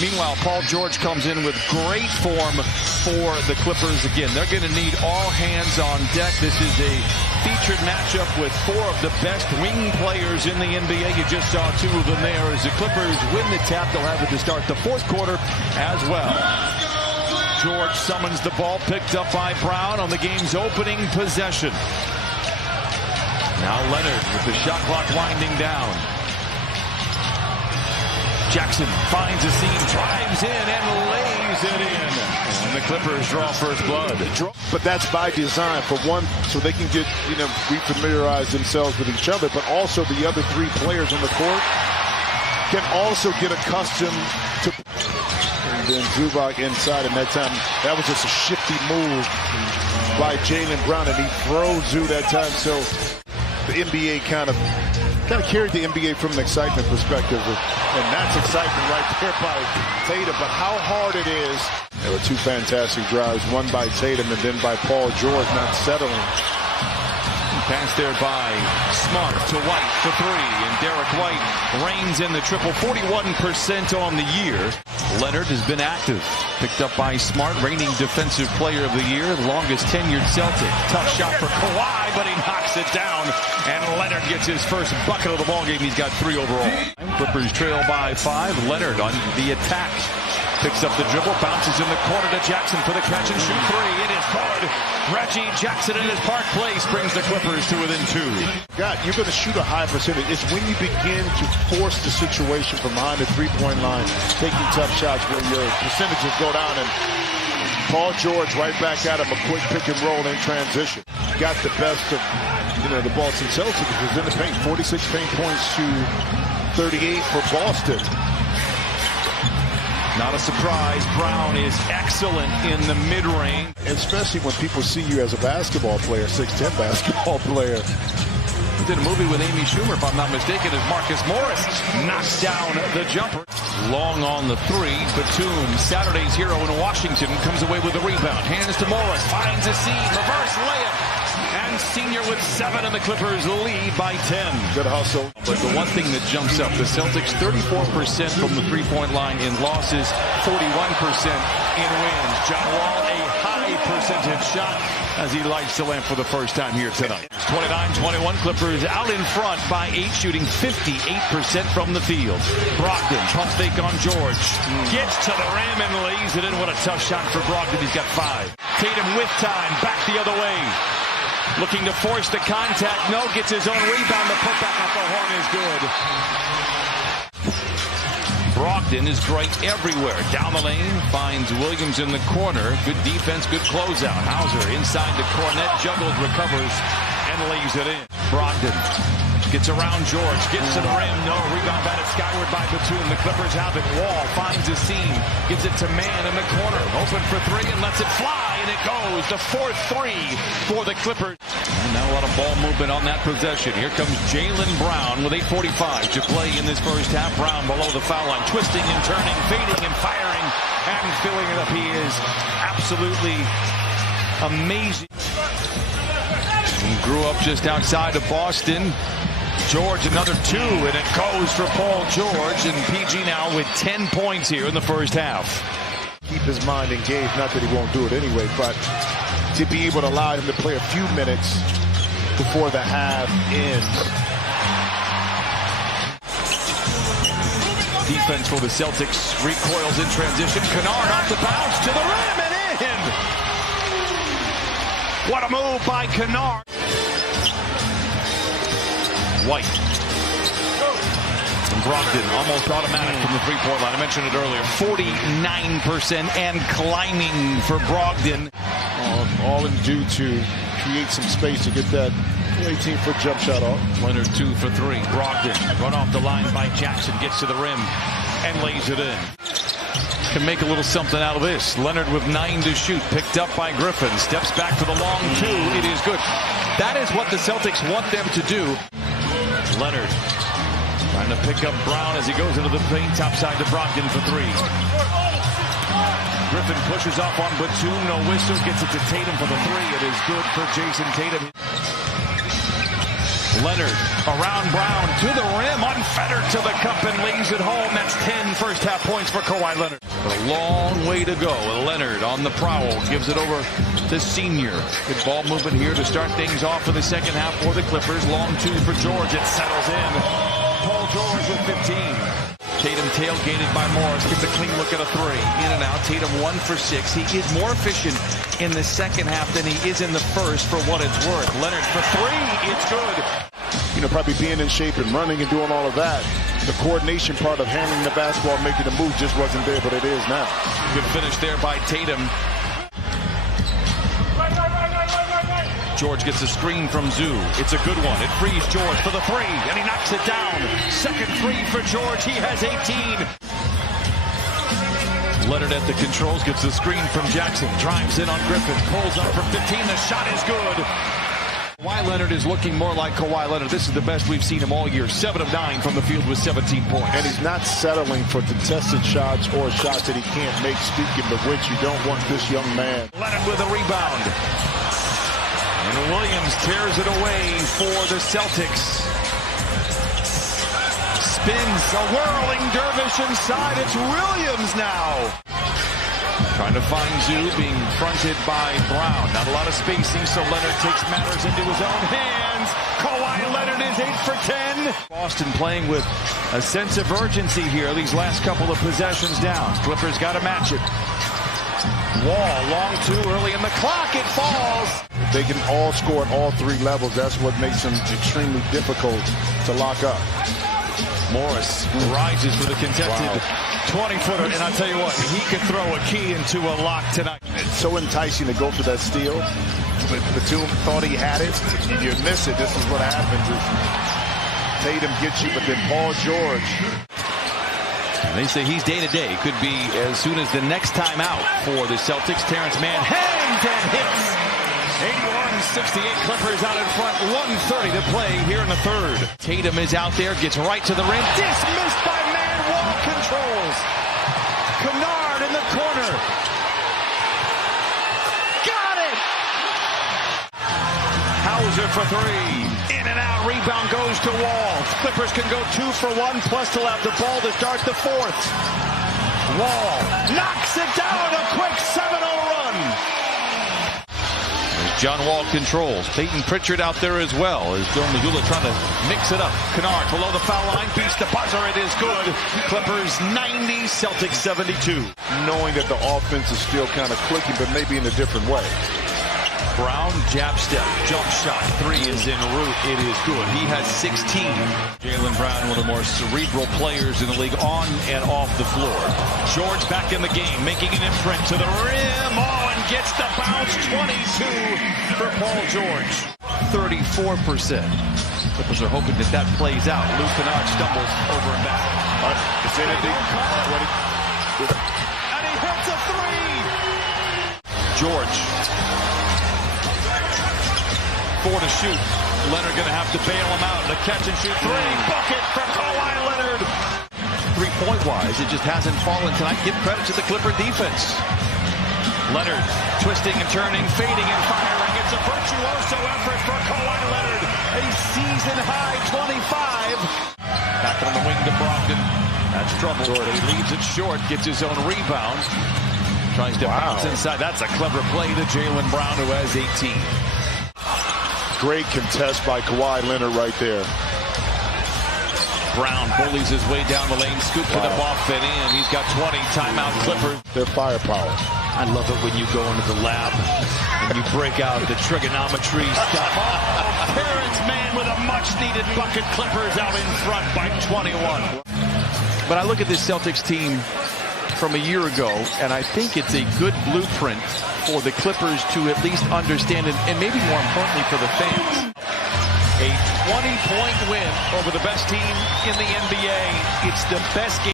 Meanwhile, Paul George comes in with great form for the Clippers. Again, they're going to need all hands on deck. This is a featured matchup with four of the best wing players in the NBA. You just saw two of them there. As the Clippers win the tap, they'll have it to start the fourth quarter as well. George summons the ball, picked up by Brown on the game's opening possession. Now Leonard with the shot clock winding down. Jackson finds a seam, drives in, and lays it in. And the Clippers draw first blood. But that's by design, for one, so they can get, refamiliarize themselves with each other, but also the other three players on the court can also get accustomed to. And then Zubac inside, and that time, that was just a shifty move by Jaylen Brown, and he froze Zoo that time. So the NBA kind of carried the NBA from an excitement perspective, and that's excitement right there by Tatum. But how hard it is. There were two fantastic drives, one by Tatum and then by Paul George, not settling. Pass there by Smart to White for three, and Derek White reigns in the triple, 41% on the year. Leonard has been active, picked up by Smart, reigning defensive player of the year, longest tenured Celtic. Tough shot for Kawhi, but he knocks it down, and Leonard gets his first bucket of the ballgame. He's got 3 overall. Clippers trail by 5. Leonard on the attack. Picks up the dribble, bounces in the corner to Jackson for the catch and shoot 3. It is good. Reggie Jackson in his Park Place brings the Clippers to within 2. God, you're going to shoot a high percentage. It's when you begin to force the situation from behind the three-point line, taking tough shots where your percentages go down, and Paul George right back at him, a quick pick and roll in transition. Got the best of, the Boston Celtics was in the paint, 46 paint points to 38 for Boston. Not a surprise, Brown is excellent in the mid-range. Especially when people see you as a basketball player, 6'10" basketball player. He did a movie with Amy Schumer, if I'm not mistaken, as Marcus Morris knocks down the jumper. Long on the 3, Batum, Saturday's hero in Washington, comes away with the rebound. Hands to Morris, finds a seam, reverse layup. And Senior with 7, and the Clippers lead by 10. Good hustle. But the one thing that jumps up, the Celtics 34% from the three-point line in losses, 41% in wins. John Wall, a high percentage shot as he lights the lamp for the first time here tonight. 29-21, Clippers out in front by 8, shooting 58% from the field. Brogdon, pump fake on George. Gets to the rim and lays it in. What a tough shot for Brogdon. He's got 5. Tatum with time, back the other way. Looking to force the contact. No, gets his own rebound. The putback at the horn is good. Brogdon is great everywhere. Down the lane, finds Williams in the corner. Good defense, good closeout. Hauser inside the cornet, juggled, recovers, and leaves it in. Brogdon gets around George, gets to the rim. No, rebound batted skyward by Batum. The Clippers have it. Wall finds a seam, gives it to Man in the corner. Open for 3 and lets it fly, and it goes. The 4th 3 for the Clippers. And now a lot of ball movement on that possession. Here comes Jaylen Brown with 8:45 to play in this first half. Brown below the foul line, twisting and turning, fading and firing, and filling it up. He is absolutely amazing. He grew up just outside of Boston. George, another 2, and it goes for Paul George, and PG now with 10 points here in the first half. Keep his mind engaged, not that he won't do it anyway, but to be able to allow him to play a few minutes before the half ends. Defense for the Celtics recoils in transition. Kennard off the bounce to the rim and in. What a move by Kennard. White. And Brogdon almost automatic from the three-point line. I mentioned it earlier. 49% and climbing for Brogdon. All in due to create some space to get that 18-foot jump shot off. Leonard 2 for 3. Brogdon run off the line by Jackson. Gets to the rim and lays it in. Can make a little something out of this. Leonard with 9 to shoot. Picked up by Griffin. Steps back for the long 2. It is good. That is what the Celtics want them to do. Leonard trying to pick up Brown as he goes into the paint. Topside to Brogdon for 3. Griffin pushes off on Batum. No whistle. Gets it to Tatum for the 3. It is good for Jason Tatum. Leonard around Brown to the rim, unfettered to the cup and leaves it home. That's 10 first half points for Kawhi Leonard. But a long way to go. Leonard on the prowl, gives it over to Senior. Good ball movement here to start things off in the second half for the Clippers. Long two for George. It settles in. Paul George with 15. Tatum tailgated by Morris, gets a clean look at a three. In and out. Tatum 1 for 6. He is more efficient in the second half than he is in the first, for what it's worth. Leonard for three. It's good. You know, probably being in shape and running and doing all of that. The coordination part of handling the basketball, making the move just wasn't there, but it is now. Good finish there by Tatum. George gets a screen from Zoo. It's a good one. It frees George for the three, and he knocks it down. Second three for George. He has 18. Leonard at the controls, gets the screen from Jackson. Drives in on Griffin. Pulls up for 15. The shot is good. Kawhi Leonard is looking more like Kawhi Leonard. This is the best we've seen him all year. 7 of 9 from the field with 17 points. And he's not settling for contested shots or shots that he can't make, speaking of which you don't want this young man. Leonard with a rebound. And Williams tears it away for the Celtics. Spins a whirling dervish inside. It's Williams now. Trying to find Zoo, being fronted by Brown. Not a lot of spacing, so Leonard takes matters into his own hands. Kawhi Leonard is 8 for 10. Boston playing with a sense of urgency here these last couple of possessions down. Clippers got to match it. Wall, long two early in the clock. It falls. They can all score at all three levels. That's what makes them extremely difficult to lock up. Morris rises for the contested 20-footer, and I'll tell you what, he could throw a key into a lock tonight. It's so enticing to go for that steal, but Batum thought he had it, and you miss it. This is what happens. Tatum gets you, but then Paul George. They say he's day-to-day. Could be as soon as the next time out for the Celtics. Terrence Mann hangs and hits. 81-68, Clippers out in front. 1:30 to play here in the third. Tatum is out there, gets right to the rim. Dismissed by Mann. Wall controls. Kennard in the corner. Got it! Hauser for three. In and out. Rebound goes to Wall. Clippers can go 2 for 1, plus they'll have the ball to start the fourth. Wall knocks it down. A quick 7-0 run. John Wall controls. Peyton Pritchard out there as well. As Joe Mazzulla trying to mix it up. Kennard below the foul line. Beats the buzzer. It is good. Clippers 90, Celtics 72. Knowing that the offense is still kind of clicking, but maybe in a different way. Brown, jab step, jump shot. Three is en route. It is good. He has 16. Jaylen Brown, one of the more cerebral players in the league, on and off the floor. George back in the game, making an imprint to the rim. Oh, and gets the bounce. 22 for Paul George. 34%. Clippers are hoping that that plays out. Luke Kennard stumbles over and back. It's in And he hits a three. George. 4 to shoot. Leonard going to have to bail him out. The catch and shoot three. Bucket for Kawhi Leonard. 3-point wise, it just hasn't fallen tonight. Give credit to the Clipper defense. Leonard twisting and turning, fading and firing. It's a virtuoso effort for Kawhi Leonard. A season high 25. Back on the wing to Brogdon. That's trouble. He leaves it short, gets his own rebound. Tries to bounce inside. That's a clever play to Jaylen Brown, who has 18. Great contest by Kawhi Leonard right there. Brown bullies his way down the lane, scoops it up off and in. He's got 20. Timeout Clippers. Their firepower. I love it when you go into the lab and you break out the trigonometry stuff. Oh, Terrence Mann with a much-needed bucket. Clippers out in front by 21. But I look at this Celtics team from a year ago, and I think it's a good blueprint for the Clippers to at least understand it, and maybe more importantly for the fans. A 20-point win over the best team in the NBA. It's the best game.